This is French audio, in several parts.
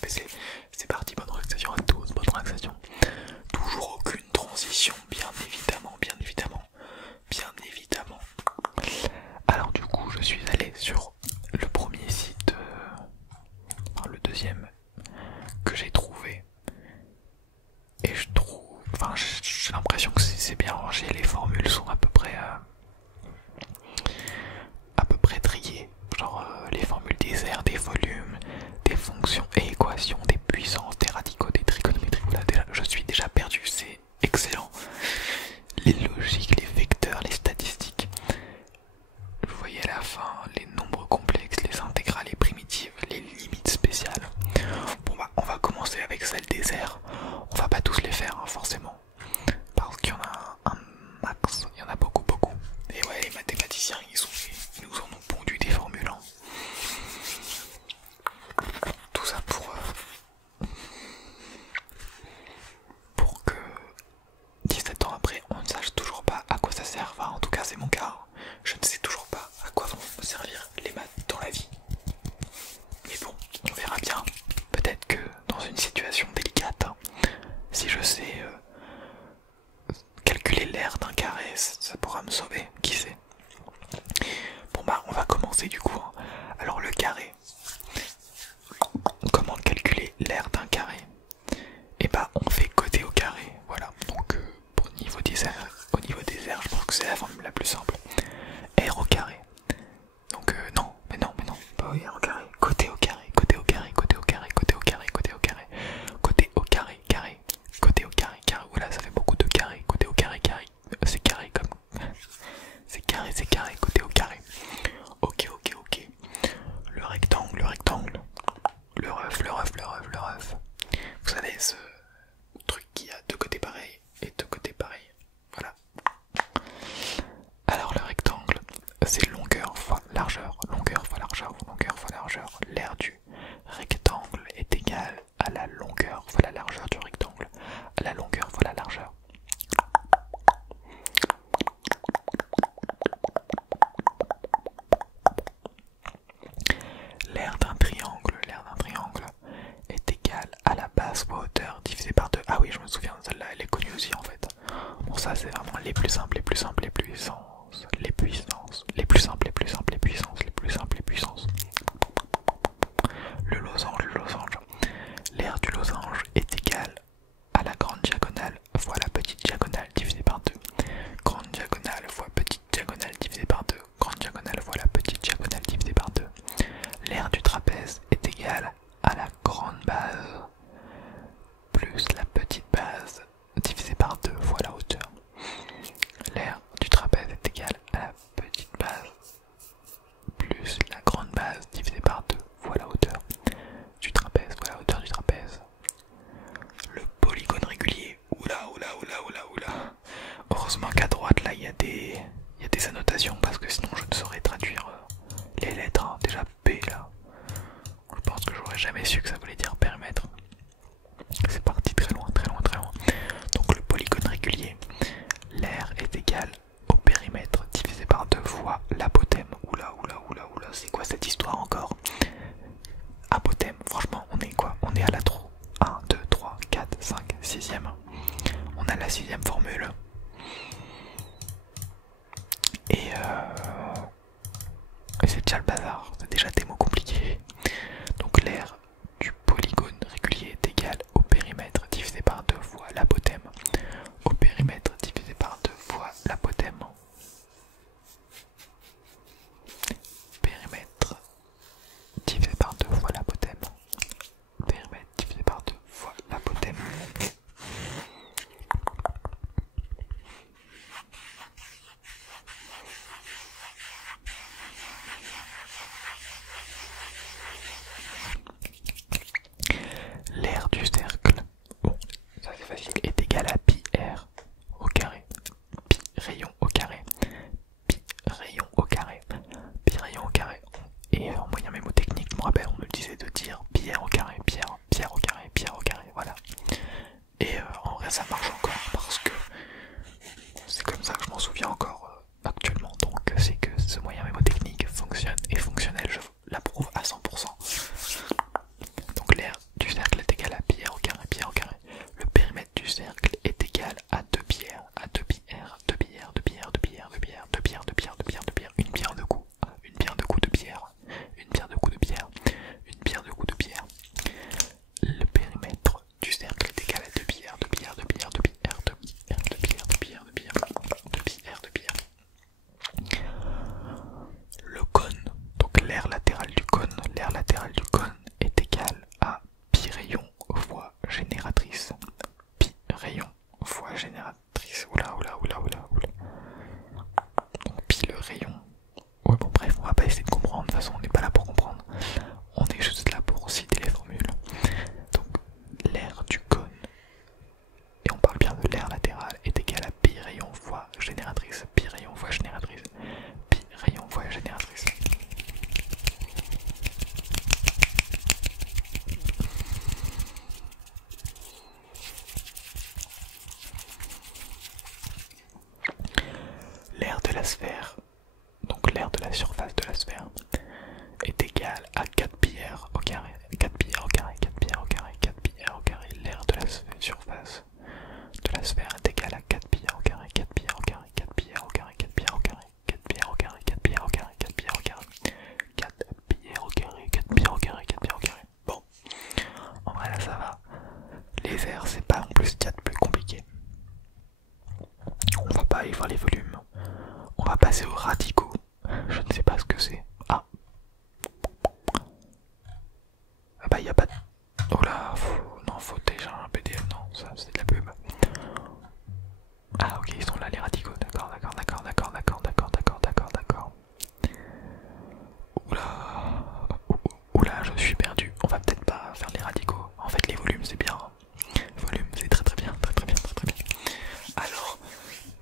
PC. C'est parti, bonne relaxation à tous, bonne relaxation. Toujours aucune transition, bien évidemment, bien évidemment, bien évidemment. Alors du coup, je suis allé sur le premier site, enfin le deuxième que j'ai trouvé. Et je trouve, enfin j'ai l'impression que c'est bien rangé, les formules sont à peu près triées. Genre les formules des aires, des volumes, des fonctions et équations, des puissances, des radicaux, des trigonométries. Voilà, déjà, je suis déjà perdu, c'est excellent. Les logiques, les vecteurs, les statistiques. Vous voyez à la fin les nombres complexes, les intégrales, les primitives, les limites spéciales. Bon bah on va commencer avec celle des aires. On va pas tous les faire hein, forcément. Parce qu'il y en a un max, il y en a beaucoup. Et ouais, les mathématiciens ils nous en ont pondu des formules. Hein. Tout ça pour que 17 ans après on ne sache toujours pas à quoi ça sert. Enfin en tout cas c'est mon cas. Je ne sais toujours pas à quoi vont me servir les maths dans la vie. Mais bon, on verra bien. Peut-être que dans une situation délicate, hein, si je sais calculer l'aire d'un carré, ça pourra me sauver, qui sait. Bon bah on va commencer du coup. Hein. Alors le carré, comment calculer l'aire d'un carré? Et bah on fait côté au carré, voilà. Donc au niveau des aires, je pense que c'est la formule la plus simple. R au carré. Donc non, mais non, pas R au carré. Côté au carré, côté au carré, côté au carré, côté au carré, côté au carré, côté au carré, carré, côté au carré, carré. Voilà, ça fait beaucoup de carré, côté au carré, carré. C'est carré comme. C'est carré, côté au carré. Ok. Le rectangle, le ref. Vous savez, ce truc qui a deux côtés pareils et deux côtés pareils. Voilà. Alors le rectangle, c'est longueur fois largeur, longueur fois largeur, longueur fois largeur. L'aire du rectangle est égale à la longueur fois la largeur du rectangle, à la longueur fois la largeur. L'aire d'un triangle est égale à la base fois hauteur divisé par 2. Ah oui, je me souviens, celle-là, elle est connue aussi en fait. Bon, ça c'est vraiment les plus simples, les puissances. Le losange. L'aire du losange est égale à la grande diagonale fois la petite diagonale divisé par 2. Grande diagonale fois petite diagonale divisé par 2. Grande diagonale fois la petite diagonale divisé par 2. L'aire du trapèze est égale à la grande base plus la petite base divisé par 2 fois la hauteur. L'aire du trapèze est égale à la petite base plus la grande base divisé par 2 fois la hauteur du trapèze fois la hauteur du trapèze. Le polygone régulier, oula. Heureusement qu'à droite là il y a des annotations parce que sinon je ne saurais traduire les lettres. Hein. Déjà P là, je pense que j'aurais jamais su que ça voulait dire périmètre. sphère, donc l'air de la surface de la sphère, est égal à 4 pi r au carré. 4 pi r au carré, 4 pi r au carré, 4 pi r au carré. L'air de la surface de la sphère est égal à 4 pi r au carré, 4 pi r au carré, 4 pi r au carré, 4 pi r au carré, 4 pi r au carré, 4 pi r au carré, 4 pi r au carré, 4 pi r au carré, 4 pi r au carré, 4 pi r au carré. Bon, en vrai là ça va. Les airs c'est pas non plus ce qu'il y a de plus compliqué. On va pas aller voir les volumes. On va passer aux radicaux. Je ne sais pas ce que c'est. Ah. Ah bah y a pas de... Oh là, non, faut télécharger un PDF, non, ça c'est de la pub. Ah ok, ils sont là les radicaux, d'accord, d'accord, d'accord, d'accord, d'accord, d'accord, d'accord, d'accord, d'accord. Oula, oula, je suis perdu. On va peut-être pas faire les radicaux. En fait les volumes c'est bien. Volume c'est très très bien, très très bien, très très bien. Alors,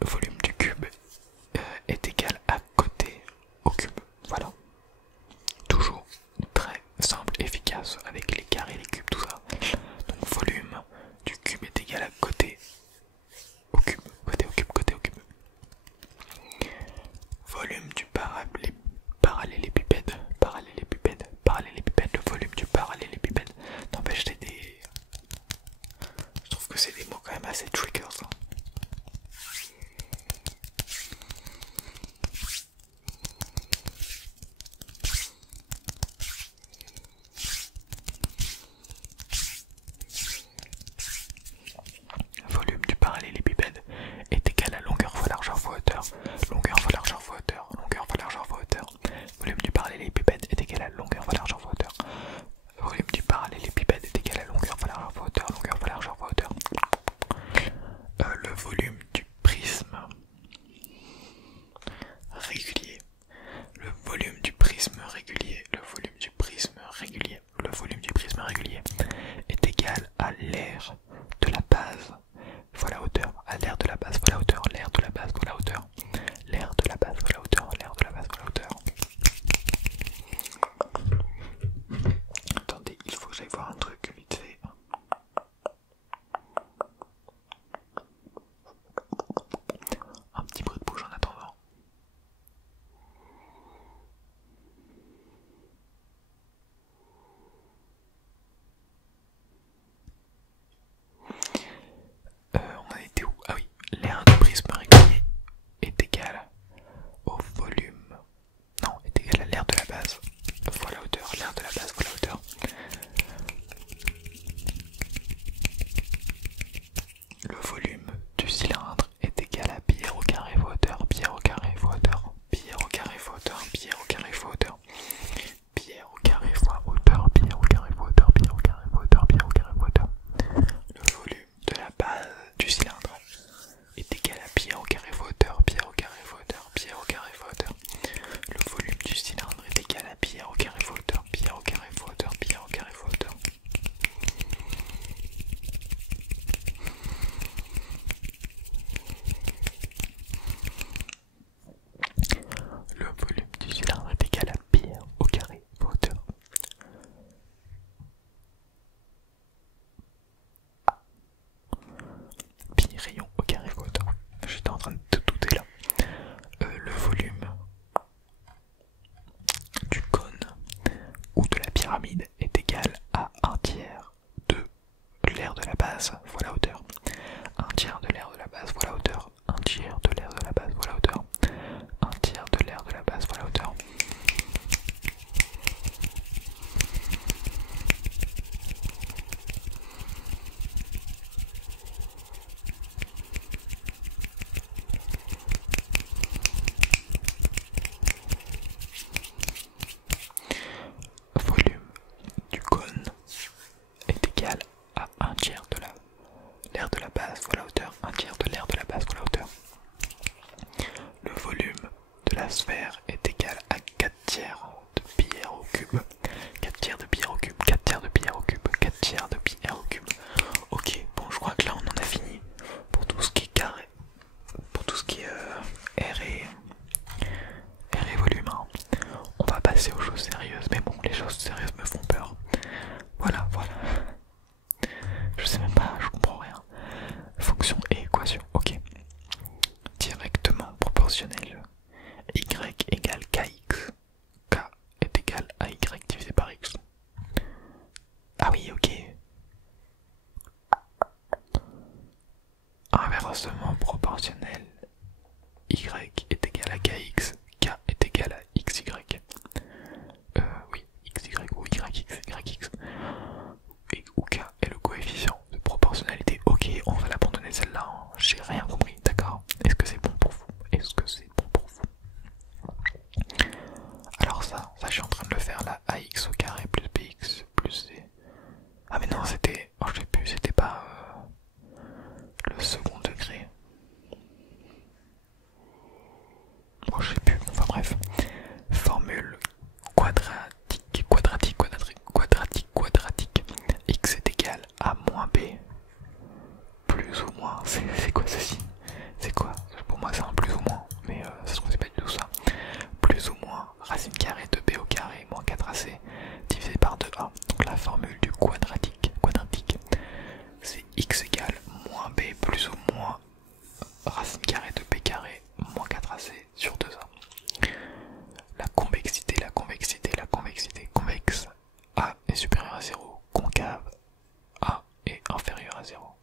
le volume du cube est égal à côté au cube. Voilà. Toujours très simple, efficace avec les carrés, les cubes, tout ça. Donc volume du cube est égal à côté au cube. Côté au cube, côté au cube. Volume du parallélépipède. Parallélépipède. Parallélépipède. Le volume du parallélépipède. N'empêche c'est des... Je trouve que c'est des mots quand même assez triggers. Hein. Volume du parallélépipède est égal à longueur fois largeur fois hauteur. Longueur fois largeur fois hauteur. Longueur fois largeur fois hauteur. Volume du parallélépipède est égal à longueur fois largeur fois hauteur. Volume du parallélépipède est égal à longueur fois largeur fois hauteur. Longueur fois largeur fois hauteur. Le volume du prisme régulier. Le volume du prisme régulier. Le volume du prisme régulier. Le volume du prisme régulier est égal à l'air de la base fois la hauteur, à l'air de la base fois la hauteur, l'air de la base fois la hauteur, l'air de la base fois la hauteur, l'air de la base fois la hauteur. Attendez, il faut que j'aille voir un truc vite fait. Un petit bruit de bouche en attendant. On en était où? Ah oui, l'air de prisme régulier est inversement proportionnel, y est égal à kx, k est égal à xy. Oui, xy ou yx, ou k est le coefficient de proportionnalité. Ok, on va l'abandonner celle-là, hein. J'ai rien compris, d'accord? Est-ce que c'est bon pour vous? Est-ce que c'est bon pour vous? Alors ça je suis en train de le faire là, ax au carré plus bx plus c. Ah mais non, c'était, oh, je sais plus, c'était pas le second degré. Bon, je sais plus, enfin bref. Formule quadratique, x est égal à moins b, plus ou moins, c'est quoi ceci? C'est quoi? Pour moi c'est un plus ou moins, mais ça se trouve c'est pas du tout ça. Plus ou moins racine carrée de b au carré moins 4ac divisé par 2a. Donc la formule du quadratique, c'est x égale moins b plus ou moins racine carrée de b carré moins 4ac sur 2a. La convexité, convexe a est supérieur à 0, concave a est inférieur à 0.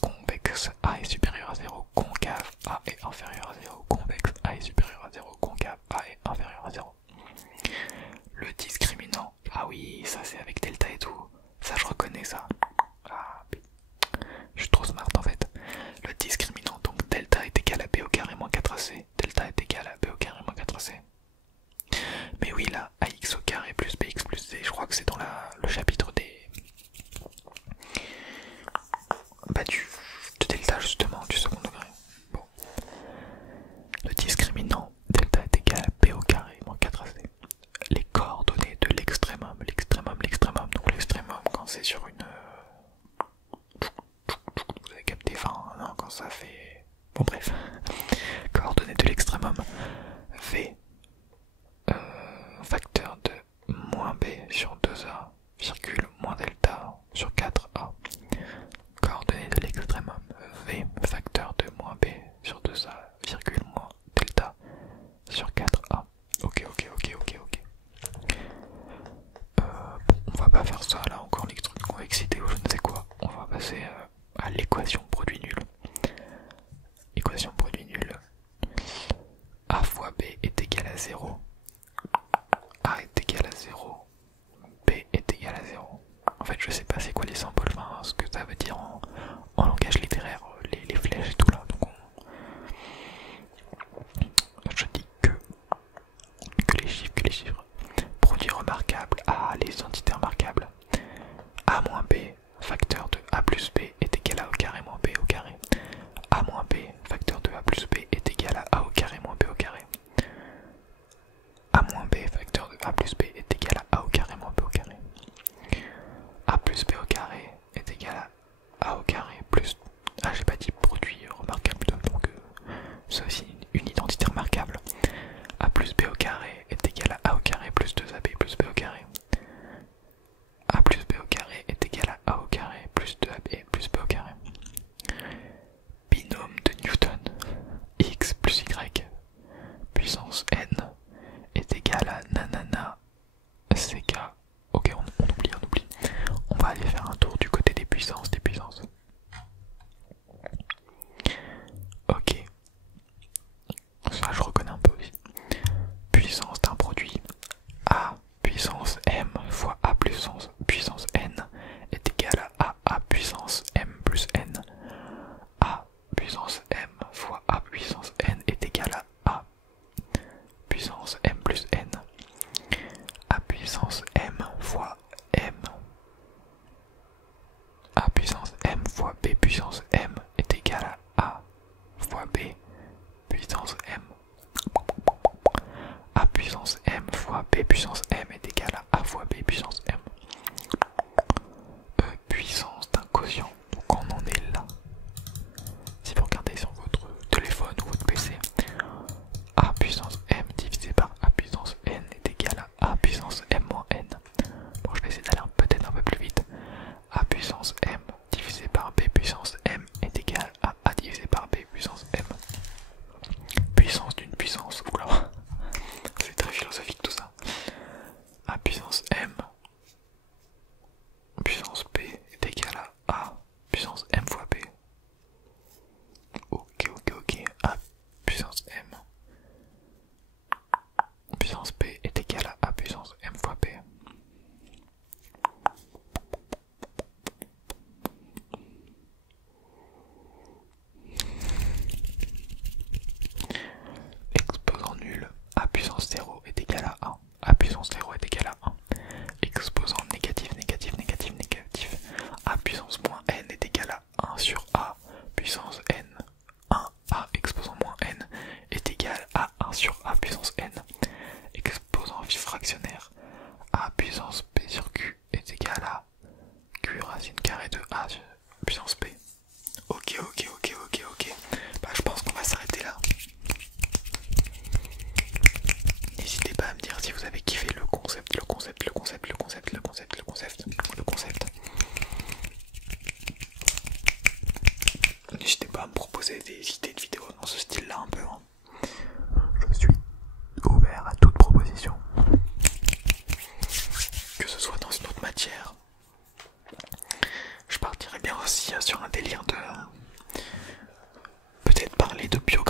Convexe a est supérieur à 0, concave a est inférieur à 0, convexe a est supérieur à 0, concave a est inférieur à 0. Le discriminant, ah oui, ça c'est avec delta et tout, ça je reconnais ça. Ah, je suis trop smart en fait. Le discriminant, donc delta est égal à b au carré moins 4ac, delta est égal à b au carré moins 4ac. Mais oui, là, ax au carré plus bx plus c, je crois que c'est dans le chapitre de delta justement, du second degré. Bon. Le discriminant, delta est égal à b au carré moins 4ac. Les coordonnées de l'extrémum, donc l'extrémum quand c'est sur une... Vous avez capté, enfin, non, quand ça fait... Bon bref, coordonnées de l'extrémum, v, facteur de moins b sur 2a, virgule, moins delta sur 4a. Coordonnées de l'extrémum, v, facteur de moins b sur 2a, virgule, moins delta sur 4a. Ok. On va pas faire ça là, encore les trucs de convexité ou je ne sais quoi. On va passer à l'équation produit nul. Équation produit nul. A fois b est égal à 0. A est égal à 0. B est égal à 0. En fait, je sais pas c'est quoi les symboles, enfin, ce que ça veut dire en langage littéraire, les flèches et tout là. Donc je dis que les chiffres. Produit remarquable. Ah, les entités remarquables. A moins b, facteur de a plus b est égal à a au carré moins b au carré. A moins b, facteur de a plus b est égal à a au carré moins b au carré. A moins b, facteur de a plus b est égal à a au carré moins b au carré. A plus b au carré est égal à a au carré plus... Ah, j'ai pas dit produit remarquable, donc c'est aussi une identité remarquable. A plus b au carré est égal à a au carré plus 2ab plus b au carré. A plus b au carré est égal à a au carré plus 2ab plus b au carré. Binôme de Newton, x plus y puissance n est égal à nanana ck. Ok, on oublie. On va aller faire un tour du côté des puissances. Ok. Ça je reconnais un peu aussi. Puissance d'un produit a puissance m fois a puissance n est égal à a puissance m plus n. A puissance m fois a puissance n est égal à a puissance m plus n. A puissance m fois m. A puissance m fois b puissance m est égal à a fois b puissance m. A puissance m fois b puissance m est égal à a fois b puissance m. Puissance d'un quotient, donc on en est là. Si vous regardez sur votre téléphone ou votre PC, a puissance m divisé par a puissance n est égal à a puissance m moins n. Bon, je vais essayer d'aller peut-être un peu plus vite. A puissance m divisé par b puissance m est racine carrée de A puissance P. Ok, ok, ok, ok, ok. Bah, je pense qu'on va s'arrêter là. N'hésitez pas à me dire si vous avez kiffé le concept, le concept, le concept, le concept, le concept, le concept, le concept. N'hésitez pas à me proposer des idées de vidéos dans ce style-là un peu. Hein. Je suis ouvert à toute proposition. Que ce soit dans une autre matière. Je partirais bien aussi sur un délire de... peut-être parler de bio